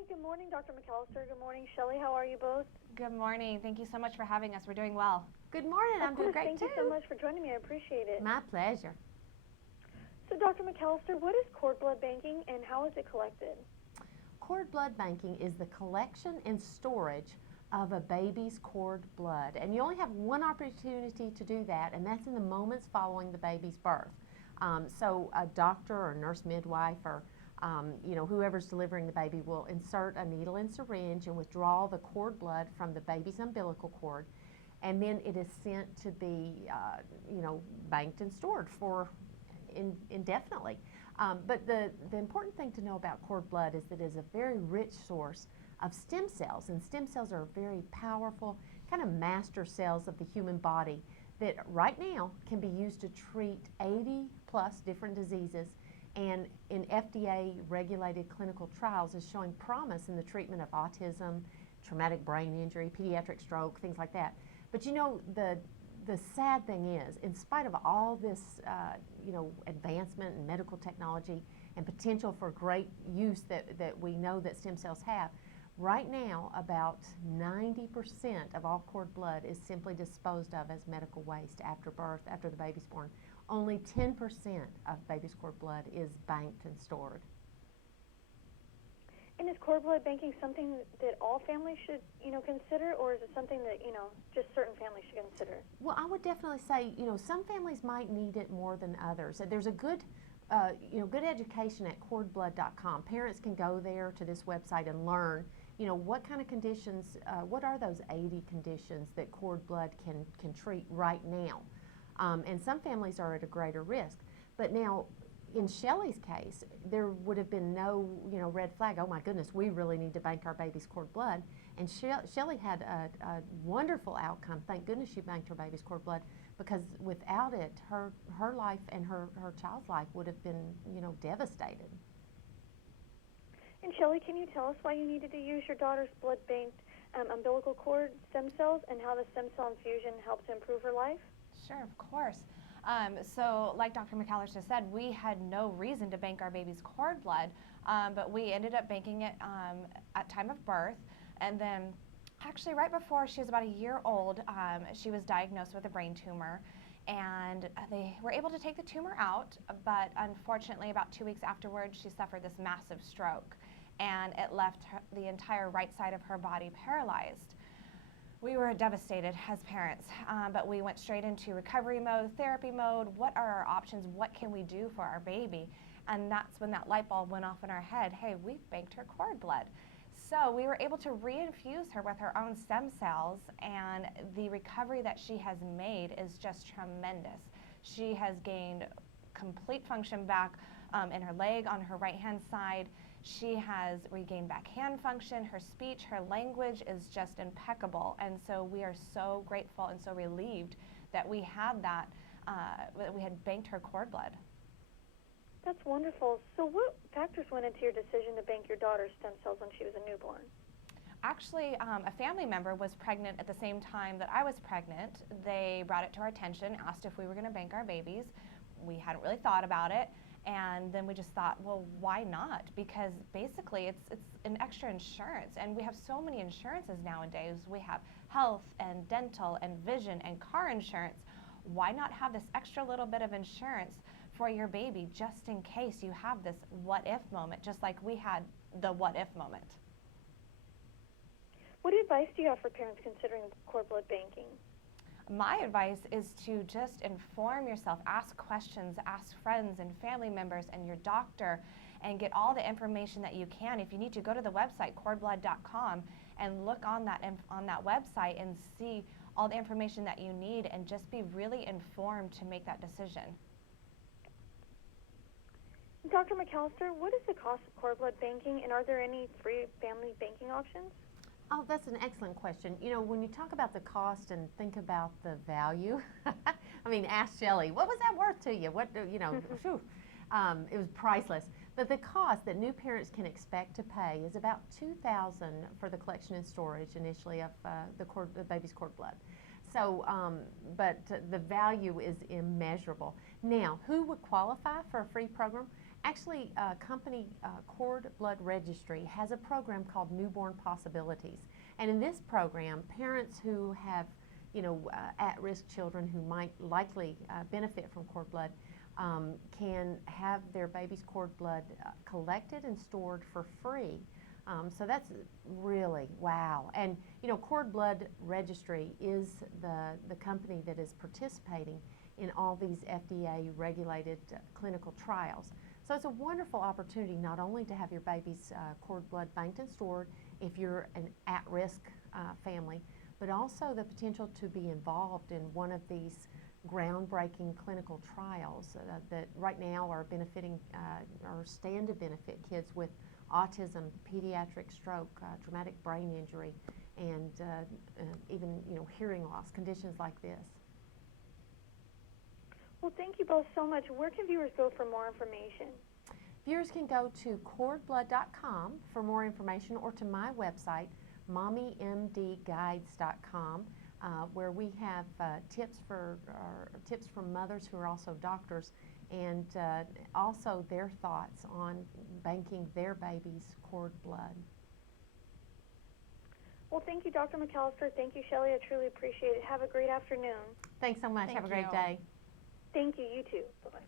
Hi, good morning, Dr. McAllister. Good morning, Shelly. How are you both? Good morning. Thank you so much for having us. We're doing well. Good morning. I'm doing great thank too. Thank you so much for joining me. I appreciate it. My pleasure. So, Dr. McAllister, what is cord blood banking and how is it collected? Cord blood banking is the collection and storage of a baby's cord blood. And you only have one opportunity to do that, and that's in the moments following the baby's birth. So a doctor or nurse midwife or whoever's delivering the baby will insert a needle and syringe and withdraw the cord blood from the baby's umbilical cord, and then it is sent to be, banked and stored for indefinitely. But the important thing to know about cord blood is that it is a very rich source of stem cells, and stem cells are very powerful, kind of master cells of the human body that right now can be used to treat 80 plus different diseases, and in FDA regulated clinical trials is showing promise in the treatment of autism, traumatic brain injury, pediatric stroke, things like that. But the sad thing is, in spite of all this advancement in medical technology and potential for great use that we know that stem cells have, right now about 90% of all cord blood is simply disposed of as medical waste after birth, after the baby's born. Only 10% of baby's cord blood is banked and stored. And is cord blood banking something that all families should, consider, or is it something that, just certain families should consider? Well, I would definitely say, some families might need it more than others. There's a good, good education at cordblood.com. Parents can go there to this website and learn, what kind of conditions, what are those 80 conditions that cord blood can treat right now. And some families are at a greater risk. But now, in Shelly's case, there would have been no, red flag. Oh my goodness, we really need to bank our baby's cord blood. And Shelly had a wonderful outcome. Thank goodness she banked her baby's cord blood, because without it, her life and her child's life would have been, devastated. And Shelly, can you tell us why you needed to use your daughter's blood-banked umbilical cord stem cells and how the stem cell infusion helped to improve her life? Sure, of course. So like Dr. McAllister said, we had no reason to bank our baby's cord blood, but we ended up banking it at time of birth. And then actually right before she was about a year old, she was diagnosed with a brain tumor. And they were able to take the tumor out, but unfortunately about 2 weeks afterwards, she suffered this massive stroke, and it left the entire right side of her body paralyzed. We were devastated as parents, but we went straight into recovery mode, therapy mode. What are our options? What can we do for our baby? And that's when that light bulb went off in our head. Hey, we've banked her cord blood. So we were able to reinfuse her with her own stem cells, and the recovery that she has made is just tremendous. She has gained complete function back in her leg on her right-hand side. She has regained back hand function. Her speech, her language is just impeccable. And so we are so grateful and so relieved that we had that, that we had banked her cord blood. That's wonderful. So what factors went into your decision to bank your daughter's stem cells when she was a newborn? Actually, a family member was pregnant at the same time that I was pregnant. They brought it to our attention, asked if we were going to bank our babies. We hadn't really thought about it. And then we just thought, well, why not? Because basically it's an extra insurance, and we have so many insurances nowadays. We have health and dental and vision and car insurance. Why not have this extra little bit of insurance for your baby, just in case you have this what if moment, just like we had the what if moment? What advice do you have for parents considering cord blood banking? My advice is to just inform yourself, ask questions, ask friends and family members and your doctor, and get all the information that you can. If you need to, go to the website cordblood.com and look on that website and see all the information that you need, and just be really informed to make that decision. Dr. McAllister, what is the cost of cord blood banking, and are there any free family banking options? Oh, that's an excellent question. When you talk about the cost and think about the value, I mean, ask Shelly, what was that worth to you? Phew, it was priceless. But the cost that new parents can expect to pay is about $2,000 for the collection and storage initially of the baby's cord blood. So, but the value is immeasurable. Now, who would qualify for a free program? Actually, company Cord Blood Registry has a program called Newborn Possibilities. And in this program, parents who have, at-risk children who might likely benefit from cord blood can have their baby's cord blood collected and stored for free. So that's really wow. And Cord Blood Registry is the company that is participating in all these FDA regulated clinical trials. So it's a wonderful opportunity not only to have your baby's cord blood banked and stored if you're an at-risk family, but also the potential to be involved in one of these groundbreaking clinical trials that right now are benefiting or stand to benefit kids with autism, pediatric stroke, traumatic brain injury, and even hearing loss, conditions like this. Well, thank you both so much. Where can viewers go for more information? Viewers can go to cordblood.com for more information, or to my website, mommymdguides.com, where we have tips from mothers who are also doctors, and also their thoughts on banking their baby's cord blood. Well, thank you, Dr. McAllister. Thank you, Shelly. I truly appreciate it. Have a great afternoon. Thanks so much. Thank Have a great you. day. Thank you. You too. Bye-bye.